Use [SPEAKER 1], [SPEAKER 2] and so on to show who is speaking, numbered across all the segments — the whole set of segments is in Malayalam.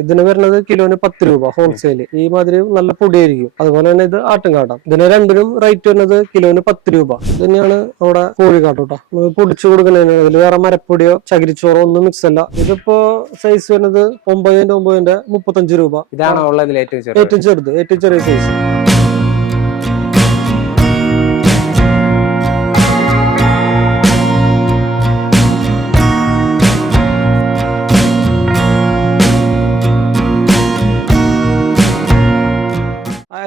[SPEAKER 1] ഇതിന് വരുന്നത് കിലോന് പത്ത് രൂപ ഹോൾസെയിൽ ഈ മാതിരി നല്ല പൊടിയായിരിക്കും. അതുപോലെ തന്നെ ഇത് ആട്ടുംകാട്ടം ഇതിന് രണ്ടിനും റേറ്റ് വരുന്നത് കിലോന് പത്ത് രൂപ. തന്നെയാണ് അവിടെ കോഴിക്കാട്ടോട്ടോ പൊടിച്ചു കൊടുക്കുന്നതിന് ഇതിൽ വേറെ മരപ്പൊടിയോ ചകിരിച്ചോറോ ഒന്നും മിക്സ് അല്ല. ഇതിപ്പോ സൈസ് വരുന്നത് ഒമ്പതിന്റെ ഒമ്പതിന്റെ മുപ്പത്തഞ്ച് രൂപ.
[SPEAKER 2] ഇതാണ് ഏറ്റവും ചെറുത്?
[SPEAKER 1] ഏറ്റവും ചെറിയ സൈസ്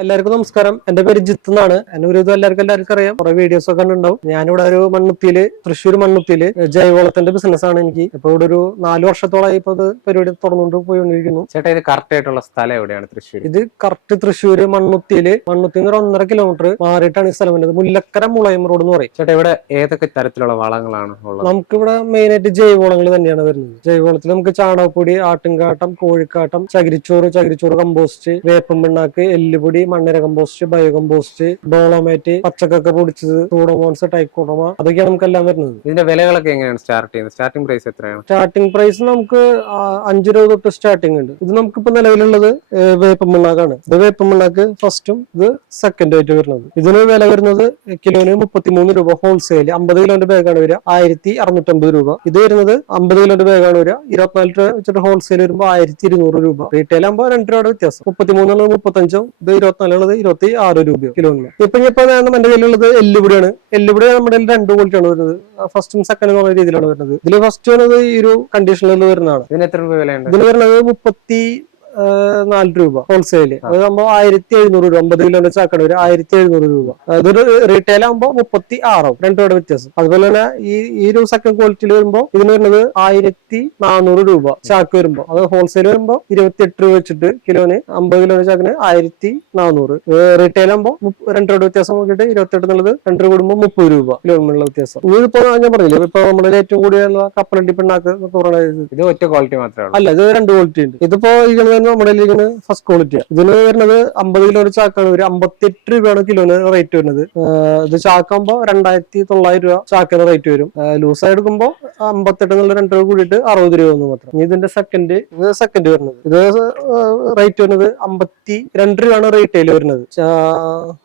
[SPEAKER 1] എല്ലാവർക്കും നമസ്കാരം. എന്റെ പേര് ജിത്ത് എന്നാണ്. എന്നെ ഒരു ഇതും എല്ലാവർക്കും എല്ലാവർക്കും അറിയാം. കുറെ വീഡിയോസ് ഒക്കെ ഉണ്ടാവും ഞാനിവിടെ ഒരു മണ്ണുത്തിയിൽ തൃശ്ശൂർ മണ്ണുത്തിയിൽ ജൈവവളത്തിന്റെ ബിസിനസ് ആണ് എനിക്ക്. ഇപ്പൊ ഇവിടെ ഒരു നാല് വർഷത്തോളമായി ഇപ്പൊ അത് പരിപാടി തുറന്നുകൊണ്ട് പോയിക്കൊണ്ടിരിക്കുന്നു.
[SPEAKER 2] ചേട്ടാ ഇത് കറക്റ്റ് ആയിട്ടുള്ള സ്ഥലം എവിടെയാണ് തൃശ്ശൂർ
[SPEAKER 1] ഇത് കറക്റ്റ് തൃശ്ശൂർ മണ്ണുത്തിയിൽ മണ്ണുത്തി ഒരു ഒന്നര കിലോമീറ്റർ മാറിയിട്ടാണ് ഈ സ്ഥലം വരുന്നത്. മുല്ലക്കര മുളയം റോഡ് എന്ന് പറയും.
[SPEAKER 2] ചേട്ടാ ഇവിടെ ഏതൊക്കെ തരത്തിലുള്ള വളങ്ങളാണ്
[SPEAKER 1] നമുക്കിവിടെ മെയിൻ ആയിട്ട് ജൈവവളങ്ങൾ തന്നെയാണ് വരുന്നത്. ജൈവവളത്തിൽ നമുക്ക് ചാണകപ്പൊടി ആട്ടിൻകാട്ടം കോഴിക്കാട്ടം ചകിരിച്ചോറ് ചകിരിച്ചോറ് കമ്പോസ്റ്റ് വേപ്പം പിണ്ണാക്ക് എല്ലുപൊടി മണ്ണിര കമ്പോസ്റ്റ് ബയോ കമ്പോസ്റ്റ് ഡോളോമേറ്റ് പച്ചക്കൊക്കെ പൊടിച്ചത് സൂഡോമോൺസ് ടൈക്കോഡോമ അതൊക്കെയാണ് നമുക്ക് എല്ലാം വരുന്നത്.
[SPEAKER 2] ഇതിന്റെ വിലകളൊക്കെ എങ്ങനെയാണ് സ്റ്റാർട്ട് ചെയ്യുന്നത്? സ്റ്റാർട്ടിംഗ് പ്രൈസ് എത്രയാണ്?
[SPEAKER 1] സ്റ്റാർട്ടിംഗ് പ്രൈസ് നമുക്ക് അഞ്ചു രൂപ തൊട്ട് സ്റ്റാർട്ടിംഗ് ഉണ്ട്. ഇത് നമുക്കിപ്പോ നിലവിലുള്ളത് വേപ്പം പിണ്ണാക്കാണ് ഇത് വേപ്പം പിണ്ണാക്ക് ഫസ്റ്റും ഇത് സെക്കൻഡും ആയിട്ട് വരുന്നത്. ഇതിന് വില വരുന്നത് കിലോന് മുപ്പത്തിമൂന്ന് രൂപ ഹോൾസെയിൽ അമ്പത് കിലോന്റെ ബാഗാണ് വരിക ആയിരത്തി അറുന്നൂറ്റമ്പത് രൂപ. ഇത് വരുന്നത് അമ്പത് കിലോന്റെ ബാഗാണ് വരിക ഇരുപത്തിനാല് രൂപ വെച്ചിട്ട് ഹോൾസെയിൽ വരുമ്പോൾ ആയിരത്തി ഇരുന്നൂറ് രൂപ. റീറ്റെയിൽ ആകുമ്പോൾ രണ്ട് രൂപയുടെ വ്യത്യാസം. മുപ്പത്തിമൂന്നുള്ളത് മുപ്പത്തഞ്ചും ഇത് ഇരുപത്തിനാലുള്ളത് ഇരുപത്തി ആറ് രൂപയോ കിലോന് ഇപ്പൊ ഇപ്പൊ എന്റെ കയ്യിലുള്ളത് എല്ലുപൊടിയാണ് എല്ലുപൊടി നമ്മുടെ കയ്യിൽ രണ്ട് ക്വാളിറ്റി ആണ് വരുന്നത്. ഫസ്റ്റും സെക്കൻഡും എന്നുള്ള രീതിയിലാണ് വരുന്നത്. ഇതിൽ ഫസ്റ്റ് വരുന്നത് ഈ ഒരു കണ്ടീഷനിൽ വരുന്നതാണ്.
[SPEAKER 2] ഇതിന് എത്ര രൂപ വിലയുണ്ട്?
[SPEAKER 1] ഇതിന് വരുന്നത് മുപ്പത്തി നാല് രൂപ ഹോൾസെയിൽ അത് നമ്മൾ ആയിരത്തി എഴുന്നൂറ് രൂപ അമ്പത് കിലോന്റെ ചാക്കട ഒരു ആയിരത്തി എഴുന്നൂറ് രൂപ. അതൊരു റീറ്റെയിൽ ആകുമ്പോൾ മുപ്പത്തി ആറാവും രണ്ടു രൂപ വ്യത്യാസം. അതുപോലെ തന്നെ ഈ ഈ ഒരു സെക്കൻഡ് ക്വാളിറ്റിയിൽ വരുമ്പോൾ ഇതിന് വരുന്നത് ആയിരത്തി നാനൂറ് രൂപ ചാക്ക് വരുമ്പോൾ അത് ഹോൾസെയിൽ വരുമ്പോൾ ഇരുപത്തി എട്ട് രൂപ വെച്ചിട്ട് കിലോന് അമ്പത് കിലോന്റെ ചാക്കിന് ആയിരത്തി നാനൂറ് റീറ്റെയിൽ ആകുമ്പോൾ രണ്ടുപേരുടെ വ്യത്യാസം നോക്കിയിട്ട് ഇരുപത്തി എട്ട് എന്നുള്ളത് രണ്ട് രൂപ കൂടുമ്പോൾ മുപ്പത് രൂപ കിലോമീറ്ററുള്ള വ്യത്യാസം. ഇതിപ്പോ ഞാൻ പറഞ്ഞില്ലേ ഇപ്പൊ നമ്മുടെ ഏറ്റവും കൂടുതലുള്ള കപ്പലണ്ടി പിണ്ണാക്ക് എന്നൊക്കെ പറയുന്നത്
[SPEAKER 2] ഇത് ഒറ്റ ക്വാളിറ്റി മാത്രമേ
[SPEAKER 1] അല്ല ഇത് രണ്ട് ക്വാളിറ്റി ഉണ്ട്. ഇതിപ്പോ ഇങ്ങനെ തന്നെ നമ്മുടെ ഇരിക്കുന്ന ഫസ്റ്റ് ക്വാളിറ്റിയാണ് ഇതിന് വരുന്നത് അമ്പത് കിലോ ചാക്കാണ്. ഒരു അമ്പത്തിയെട്ട് രൂപയാണ് കിലോന് റേറ്റ് വരുന്നത്. ഇത് ചാക്കാകുമ്പോ രണ്ടായിരത്തി തൊള്ളായിരം രൂപ ചാക്കിന് റേറ്റ് വരും. ലൂസായി എടുക്കുമ്പോൾ അമ്പത്തെട്ട് എന്നുള്ള രണ്ട് രൂപ കൂടിയിട്ട് അറുപത് രൂപ എന്ന് മാത്രം. ഇതിന്റെ സെക്കൻഡ് ഇത് സെക്കൻഡ് വരുന്നത്. ഇത് റേറ്റ് വരുന്നത് അമ്പത്തി രണ്ട് രൂപയാണ് റീറ്റെയിൽ വരുന്നത്.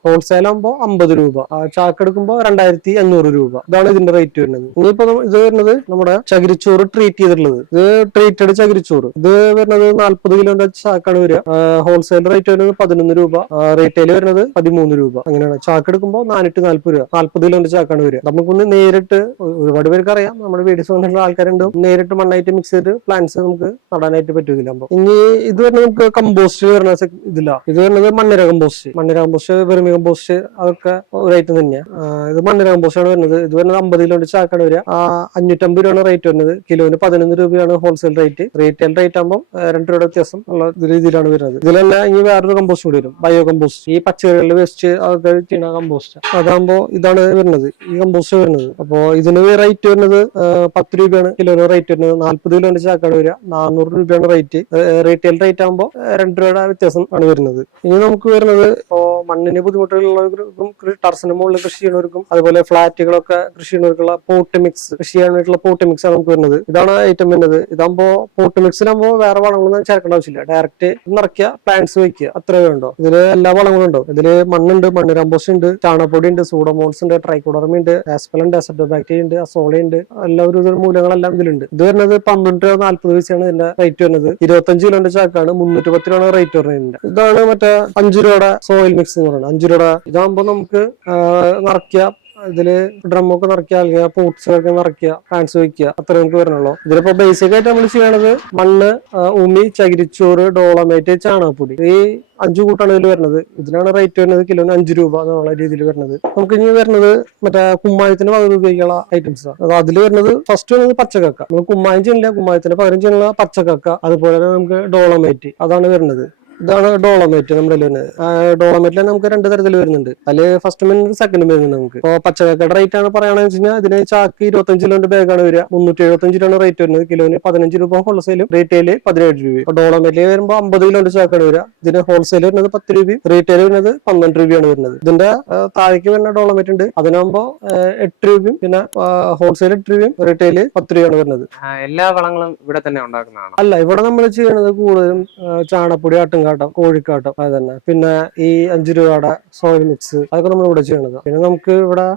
[SPEAKER 1] ഹോൾസെയിൽ ആകുമ്പോൾ അമ്പത് രൂപ. ചാക്ക് എടുക്കുമ്പോൾ രണ്ടായിരത്തി അഞ്ഞൂറ് രൂപ. ഇതാണ് ഇതിന്റെ റേറ്റ് വരുന്നത്. ഇനിയിപ്പോ ഇത് വരുന്നത് നമ്മുടെ ചകിരിച്ചോറ് ട്രീറ്റ് ചെയ്തിട്ടുള്ളത്. ഇത് ട്രീറ്റഡ് ചകിരിച്ചോറ്. ഇത് വരുന്നത് നാല്പത് കിലോന്റെ ചാക്കാണ് വരിക. ഹോൾസെയിൽ റേറ്റ് വരുന്നത് പതിനൊന്ന് രൂപ. റീറ്റെയിൽ വരുന്നത് പതിമൂന്ന് രൂപ. അങ്ങനെയാണ്. ചാക്ക് എടുക്കുമ്പോൾ നാനൂറ്റി നാല്പത് രൂപ. നാല്പത് കിലോന്റെ ചാക്കാണ് വരിക. നമുക്കൊന്ന് നേരിട്ട് ഒരുപാട് പേർക്ക് അറിയാം. നമ്മുടെ വീഡിയോസ് വന്നിട്ടുള്ള ആൾക്കാരുണ്ട്. നേരിട്ട് മണ്ണായിട്ട് മിക്സ് ചെയ്ത് പ്ലാന്റ്സ് നമുക്ക് നടാനായിട്ട് പറ്റൂല. അപ്പൊ ഇനി ഇത് വരുന്നത് നമുക്ക് കമ്പോസ്റ്റ് വരുന്ന ഇതില്ല ഇത് വരുന്നത് മണ്ണിര കമ്പോസ്റ്റ് മണ്ണിര കമ്പോസ്റ്റ് വെറുമി കമ്പോസ്റ്റ് അതൊക്കെ ഒരു ഐറ്റം തന്നെയാണ് ഇത് മണ്ണിര കമ്പോസ്റ്റ് ആണ് വരുന്നത്. ഇത് വരുന്നത് അമ്പത് കിലോന്റെ ചാക്കാണ് വരിക. അഞ്ഞൂറ്റമ്പത് രൂപയാണ് റേറ്റ് വരുന്നത്. കിലോന് പതിനൊന്ന് രൂപയാണ് ഹോൾസെയിൽ റേറ്റ് റീറ്റെയിൽ റേറ്റ് ആകുമ്പോൾ രണ്ട് രൂപയുടെ വ്യത്യാസം. ഉള്ള രീതിയിലാണ് വരുന്നത്. തന്നെ ഇനി വേറൊരു കമ്പോസ്റ്റ് കൂടി വരും. ബയോ കമ്പോസ്റ്റ് ഈ പച്ചക്കറികളിൽ വേസ്റ്റ് അതൊക്കെ ചെയ്യുന്ന കമ്പോസ്റ്റ് അതാകുമ്പോൾ ഇതാണ് വരുന്നത്. ഈ കമ്പോസ്റ്റ് വരുന്നത്. അപ്പോ ഇതിന് റേറ്റ് വരുന്നത് പത്ത് രൂപയാണ്. കിലോയുടെ റേറ്റ് വരുന്നത് നാല്പത് കിലോന്റെ ചാക്കാട് വരിക. നാനൂറ് രൂപയാണ് റേറ്റ് റീറ്റെയിൽ റേറ്റ് ആകുമ്പോൾ രണ്ട് രൂപയുടെ വ്യത്യാസം ആണ് വരുന്നത്. ഇനി നമുക്ക് വരുന്നത് ഇപ്പോ മണ്ണിന് ബുദ്ധിമുട്ടുള്ളവർക്കും ടർസിന് മുകളിൽ കൃഷി ചെയ്യുന്നവർക്കും അതുപോലെ ഫ്ളാറ്റുകളൊക്കെ കൃഷി ചെയ്യുന്നവർക്കുള്ള പോട്ട് മിക്സ് കൃഷി ചെയ്യാനായിട്ടുള്ള പോട്ട് മിക്സ് ആണ് നമുക്ക് വരുന്നത്. ഇതാണ് ഐറ്റം വരുന്നത്. ഇതാകുമ്പോ പോട്ട് മിക്സിലാകുമ്പോൾ വേറെ വളങ്ങളൊന്നും ചേർക്കേണ്ട ആവശ്യമില്ല. ഡയറക്റ്റ് നിറയ്ക്കുക പ്ലാന്റ്സ് വെക്കുക. അത്രേ വേണ്ടോ ഇതിൽ എല്ലാ വളങ്ങളും ഉണ്ടോ. ഇതിൽ മണ്ണുണ്ട് മണ്ണ് കമ്പോസ്റ്റ് ഉണ്ട് ചാണപ്പൊടി ഉണ്ട് സൂഡോമോൺസ് ഉണ്ട് ട്രൈക്കോഡർമ ഉണ്ട് ആസ്പലുണ്ട് അസഡോബാക്ടീരിയ ഉണ്ട് അസോള ഉണ്ട് എല്ലാ ഒരു മൂലങ്ങളെല്ലാം ഇതിലുണ്ട്. ഇത് വരുന്നത് പന്ത്രണ്ട് രൂപ നാല്പത് പൈസയാണ് ഇതിന്റെ റേറ്റ് വരുന്നത്. ഇരുപത്തഞ്ച് കിലോന്റെ ചാക്കാണ് മുന്നൂറ്റി പത്ത് രൂപ റേറ്റ് വരുന്നത്. ഇതാണ് മറ്റേ അഞ്ചു രൂപയുടെ സോയിൽ മിക്സ് എന്ന് പറയുന്നത്. അഞ്ചു രൂപയുടെ ഇതാകുമ്പോ നമുക്ക് നിറയ്ക്കുക ഇതിൽ ഡ്രം ഒക്കെ നിറയ്ക്കുക അല്ലെങ്കിൽ ഒക്കെ നിറയ്ക്കുക ഫാൻസ് വയ്ക്കുക അത്ര നമുക്ക് വരണുള്ളൂ ഇതിലിപ്പോ ബേസിക് ആയിട്ട് നമ്മൾ ചെയ്യണത് മണ്ണ് ഉമി ചകിരിച്ചോറ് ഡോളമേറ്റ് ചാണകപ്പൊടി. ഈ അഞ്ചു കൂട്ടാണ് ഇതിൽ വരുന്നത്. ഇതിനാണ് റേറ്റ് വരുന്നത് കിലോന് അഞ്ചു രൂപ എന്നുള്ള രീതിയിൽ വരുന്നത്. നമുക്ക് ഇനി വരുന്നത് മറ്റേ കുമ്മായത്തിന് പകരം ഉപയോഗിക്കാനുള്ള ഐറ്റംസ് ആണ് അതിൽ വരുന്നത് ഫസ്റ്റ് വരുന്നത് പച്ചക്കക്ക. നമ്മൾ കുമ്മായം ചെയ്യുന്നില്ല കുമ്മായത്തിന് പകരം ചെയ്യുന്ന പച്ചക്കക്ക. അതുപോലെ തന്നെ നമുക്ക് ഡോളമേറ്റ്. അതാണ് വരുന്നത്. ഇതാണ് ഡോളമേറ്റ് നമ്മുടെ വരുന്നത്. ഡോളമേറ്റിൽ നമുക്ക് രണ്ട് തരത്തിൽ വരുന്നുണ്ട്. അതിൽ ഫസ്റ്റ് മിനിറ്റ് സെക്കൻഡ് വരുന്നുണ്ട് നമുക്ക്. ഇപ്പോൾ പച്ചക്കറിയുടെ റേറ്റ് ആണ് പറയുകയാണെന്ന് വെച്ച് കഴിഞ്ഞാൽ ഇതിന് ചാക്ക് ഇരുപത്തഞ്ച് കിലോന്റെ ബാഗാണ് വരിക. മുന്നൂറ്റി എഴുപത്തഞ്ച് രൂപയാണ് റേറ്റ് വരുന്നത്. കിലോന് പതിനഞ്ച് രൂപ ഹോൾസെയിലും റീറ്റെയിൽ പതിനേഴ് രൂപ. ഇപ്പോൾ ഡോളമേറ്റിൽ വരുമ്പോൾ അമ്പത് കിലോന്റെ ചാക്കാണ് വരിക. ഇതിന് ഹോൾസെയിൽ വരുന്നത് പത്ത് രൂപയും റീറ്റെയിൽ വരുന്നത് പന്ത്രണ്ട് രൂപയാണ് വരുന്നത്. ഇതിന്റെ താഴേക്ക് വരുന്ന ഡോളമേറ്റ് ഉണ്ട്. അതിനാകുമ്പോൾ എട്ട് രൂപയും പിന്നെ ഹോൾസെയിൽ എട്ട് രൂപയും റീറ്റെയിൽ പത്ത് രൂപയാണ് വരുന്നത്.
[SPEAKER 2] എല്ലാ വളങ്ങളും ഇവിടെ തന്നെ ഉണ്ടാക്കുന്നതാണ്?
[SPEAKER 1] അല്ല ഇവിടെ നമ്മൾ ചെയ്യുന്നത് കൂടുതലും ചാണപ്പൊടി ചാണപ്പൊടി ആട്ടുംകാട്ടം കോഴിക്കാട്ടം അത് തന്നെ. പിന്നെ ഈ അഞ്ചു രൂപയുടെ സോയിൽ മിക്സ് അതൊക്കെ നമ്മൾ ഇവിടെ ചെയ്യണത്. പിന്നെ നമുക്ക് ഇവിടെ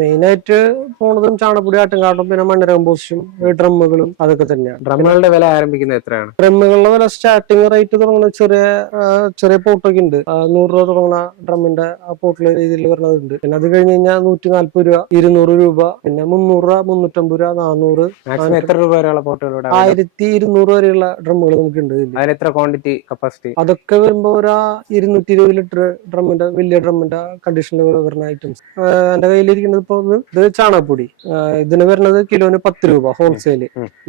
[SPEAKER 1] മെയിൻ ആയിട്ട് പോണതും ചാണപ്പൊടി ആട്ടുംകാട്ടും പിന്നെ മണ്ണിര കമ്പോസ്റ്റും ഡ്രമ്മുകളും അതൊക്കെ തന്നെയാണ്.
[SPEAKER 2] ഡ്രമ്മുകളുടെ വില ആരംഭിക്കുന്നത് എത്രയാണ്?
[SPEAKER 1] ഡ്രമ്മുകളുടെ വില സ്റ്റാർട്ടിങ് റേറ്റ് തുടങ്ങുന്ന ചെറിയ ചെറിയ പോട്ടൊക്കെ ഉണ്ട്. നൂറ് രൂപ തുടങ്ങുന്ന ഡ്രമ്മിന്റെ ആ പോട്ടിലെ രീതിയിൽ വരുന്നതുണ്ട് പിന്നെ അത് കഴിഞ്ഞ് കഴിഞ്ഞാൽ നൂറ്റി നാല്പത് രൂപ ഇരുന്നൂറ് രൂപ പിന്നെ മുന്നൂറ് രൂപ മുന്നൂറ്റമ്പത് രൂപ നാനൂറ്
[SPEAKER 2] എത്ര രൂപ വരെയുള്ള പോട്ടുകൾ ഇവിടെ
[SPEAKER 1] ആയിരത്തി ഇരുന്നൂറ് വരെയുള്ള ഡ്രമ്മുകൾ നമുക്കുണ്ട്
[SPEAKER 2] അതിന് എത്ര ക്വാണ്ടിറ്റി കപ്പാസിറ്റി
[SPEAKER 1] അതൊക്കെ വരുമ്പോ ഒരു ഇരുന്നൂറ്റി ഇരുപത് ലിറ്റർ ഡ്രമ്മിന്റെ വലിയ ഡ്രമ്മിന്റെ കണ്ടീഷനിൽ വരുന്ന ഐറ്റംസ് എന്റെ കയ്യിലിരിക്കുന്നത് ഇപ്പൊ ഇത് ചാണകപ്പൊടി. ഇതിന് വരുന്നത് കിലോന് പത്ത് രൂപ
[SPEAKER 2] ഹോൾസെയിൽ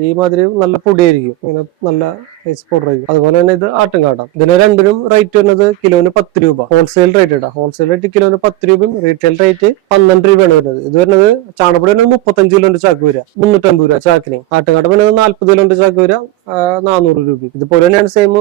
[SPEAKER 1] ഈ മാതിരി നല്ല പൊടിയായിരിക്കും. ഇങ്ങനെ നല്ല ഐസ് പൗഡർ ആയിരിക്കും. അതുപോലെ തന്നെ ഇത് ആട്ടും കാട്ടാം ഇതിന് രണ്ടിനും റേറ്റ് വരുന്നത് കിലോന് പത്ത് രൂപ. ഹോൾസെയിൽ റേറ്റ് ഇടാം. ഹോൾസെയിൽ റേറ്റ് കിലോന് പത്ത് രൂപയും റീറ്റെയിൽ റേറ്റ് പന്ത്രണ്ട് രൂപയാണ് വരുന്നത്. ഇത് വരുന്നത് ചാണകപ്പൊടി വരുന്നത് മുപ്പത്തഞ്ച് കിലോന്റെ ചാക്ക് വരിക. മുന്നൂറ്റമ്പത് രൂപ ചാക്കിന്. ആട്ടുകാട്ടം വരുന്നത് നാല്പത് കിലോന്റെ ചാക്ക് വരിക നാനൂറ് രൂപ ഇതുപോലെ തന്നെയാണ് സെയിം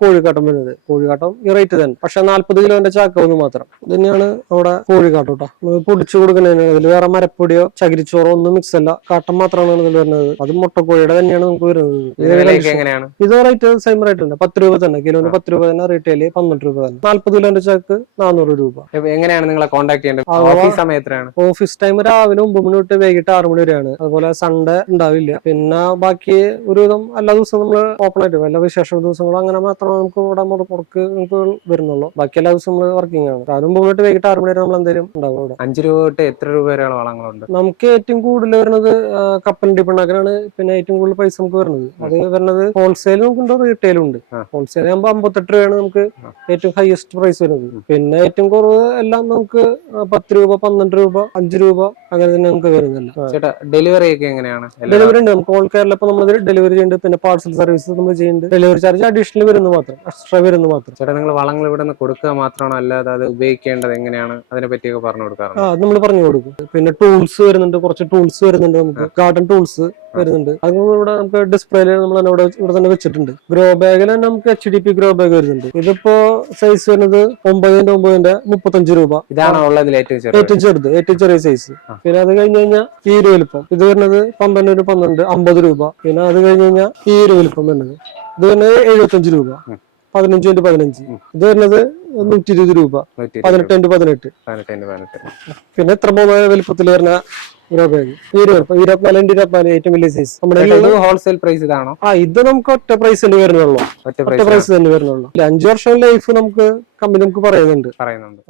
[SPEAKER 1] കോഴിക്കാട്ടം വരുന്നത്. കോഴിക്കാട്ടം ഈ റേറ്റ് തന്നെ. പക്ഷെ നാല്പത് കിലോന്റെ ചാക്കാവുന്ന മാത്രം. ഇതന്നെയാണ് തന്നെയാണ് അവിടെ കോഴിക്കാട്ടം കേട്ടോ. പൊടിച്ചു കൊടുക്കുന്നതിന് ഇതിൽ വേറെ മരപ്പൊടിയോ ചകിരിച്ചോറോ ഒന്നും മിക്സ് അല്ല. കാട്ടം മാത്രമാണ് ഇതിൽ വരുന്നത്. അത് മുട്ടക്കോഴിയുടെ തന്നെയാണ് നമുക്ക് വരുന്നത്. ഇത് റേറ്റ് സെയിം റേറ്റ് ഉണ്ട്. പത്ത് രൂപ തന്നെ. കിലോന് പത്ത് രൂപ തന്നെ റീറ്റെയിൽ പന്ത്രണ്ട് രൂപ തന്നെ. നാല്പത് കിലോന്റെ ചാക്ക് നാനൂറ് രൂപ.
[SPEAKER 2] എങ്ങനെയാണ് നിങ്ങളെ കോൺടാക്ട് ചെയ്യേണ്ടത്? ഓഫീസ്
[SPEAKER 1] ഓഫീസ് ടൈം രാവിലെ ഒമ്പത് മണി തൊട്ട് വൈകിട്ട് ആറ് മണി വരെയാണ്. അതുപോലെ സൺഡേ ഉണ്ടാവില്ല. പിന്നെ ബാക്കി ഒരുവിധം എല്ലാ ദിവസവും നമ്മൾ ഓപ്പൺ ആയിട്ട് എല്ലാ വിശേഷ ദിവസങ്ങളും അങ്ങനെ മാത്രമാണ് നമുക്ക് ഇവിടെ മുടക്ക് നമുക്ക് വരുന്നുള്ളൂ. ബാക്കി എല്ലാ ദിവസവും നമ്മൾ വർക്കിംഗ് ആണ്. രാവിലെ പോയിട്ട് വൈകിട്ട് ആറ് മണി വരെ നമ്മൾ എന്തെങ്കിലും ഉണ്ടാവും ഇവിടെ
[SPEAKER 2] അഞ്ച് രൂപ തൊട്ട് എത്ര രൂപ വരെയുള്ള വളങ്ങളുണ്ട്?
[SPEAKER 1] നമുക്ക് ഏറ്റവും കൂടുതൽ വരുന്നത് കപ്പലിന്റെ പിണ്ണാക്കനാണ് പിന്നെ ഏറ്റവും കൂടുതൽ പൈസ നമുക്ക് വരുന്നത്. അത് വരുന്നത് ഹോൾസെയിൽ നമുക്കുണ്ട് റീറ്റെയിലും ഉണ്ട്. ഹോൾസെയിൽ ആകുമ്പോൾ അമ്പത്തെട്ട് രൂപയാണ് നമുക്ക് ഏറ്റവും ഹയസ്റ്റ് പ്രൈസ് വരുന്നത്. പിന്നെ ഏറ്റവും കുറവ് എല്ലാം നമുക്ക് പത്ത് രൂപ പന്ത്രണ്ട് രൂപ അഞ്ച് രൂപ അങ്ങനെ തന്നെ നമുക്ക് വരുന്നില്ല
[SPEAKER 2] ചേട്ടാ ഡെലിവറി ഒക്കെ എങ്ങനെയാണ്?
[SPEAKER 1] ഡെലിവറി ഉണ്ട്. നമുക്ക് ഓൾ കേരള ഇപ്പൊ നമ്മൾ ഡെലിവറി ചെയ്യുന്നുണ്ട്. പിന്നെ പാർസൽ സർവീസ് നമ്മൾ ചെയ്യുന്നുണ്ട്. ഡെലിവറി ചാർജ് അഡീഷണൽ വരുന്നത് മാത്രം. എക്സ്ട്രാ വരുന്നത് മാത്രം.
[SPEAKER 2] ചേട്ടാ നിങ്ങൾ വളങ്ങൾ ഇവിടെ നിന്ന് കൊടുക്കുക മാത്രമാണോ? അല്ലാതെ അത് ഉപയോഗിക്കേണ്ടത് എങ്ങനെയാണ്? അതിനെ പറ്റിയൊക്കെ പറഞ്ഞു
[SPEAKER 1] ആ
[SPEAKER 2] കൊടുക്കാറുണ്ട്
[SPEAKER 1] അത് നമ്മൾ പറഞ്ഞു കൊടുക്കും. പിന്നെ ടൂൾസ് വരുന്നുണ്ട് കുറച്ച് ടൂൾസ് വരുന്നുണ്ട് നമുക്ക്. ഗാർഡൻ ടൂൾസ് വരുന്നുണ്ട്. അത് ഇവിടെ നമുക്ക് ഡിസ്പ്ലേയിൽ നമ്മൾ തന്നെ ഇവിടെ ഇവിടെ തന്നെ വെച്ചിട്ടുണ്ട്. ഗ്രോ ബാഗിൽ തന്നെ നമുക്ക് H D P grow bag വരുന്നുണ്ട്. ഇതിപ്പോ സൈസ് വരുന്നത് ഒമ്പതിന്റെ ഒമ്പതിന്റെ മുപ്പത്തഞ്ച് രൂപ.
[SPEAKER 2] ഇതാണ് ഉള്ളതിൽ ഏറ്റവും ചെറുത്
[SPEAKER 1] ഏറ്റവും ചെറുത് ഏറ്റവും ചെറിയ സൈസ് പിന്നെ അത് കഴിഞ്ഞ് കഴിഞ്ഞാൽ ഈ ഒരു വലിപ്പം ഇത് വരുന്നത് പന്ത്രണ്ട് ഒരു പന്ത്രണ്ട് അമ്പത് രൂപ. പിന്നെ അത് കഴിഞ്ഞ് കഴിഞ്ഞാൽ ഈ ഒരു വലിപ്പം വരുന്നത്. ഇത് വരുന്നത് എഴുപത്തഞ്ച് രൂപ. പതിനഞ്ച് ഇന്റു പതിനഞ്ച്. ഇത് വരുന്നത് നൂറ്റി ഇരുപത് രൂപ പതിനെട്ട് ഇന്റു പതിനെട്ട്. പിന്നെ എത്ര മൂന്ന് വലിപ്പത്തിൽ വരുന്ന ഇരുപത്തിനാല് ഇരുപത്തിനാല് ഏറ്റവും വലിയ സൈസ് നമ്മുടെ
[SPEAKER 2] ഇത് ഹോൾസെയിൽ പ്രൈസ് ഇതാണോ?
[SPEAKER 1] ആ ഇത് നമുക്ക് ഒറ്റ പ്രൈസ് തന്നെ വരുന്നുള്ളൂ.
[SPEAKER 2] ഒറ്റ പ്രൈസ്
[SPEAKER 1] തന്നെ വരുന്നുള്ളൂ. അഞ്ചു വർഷം ലൈഫ് നമുക്ക് കമ്പനി നമുക്ക് പറയുന്നുണ്ട്.
[SPEAKER 2] പറയുന്നുണ്ട്.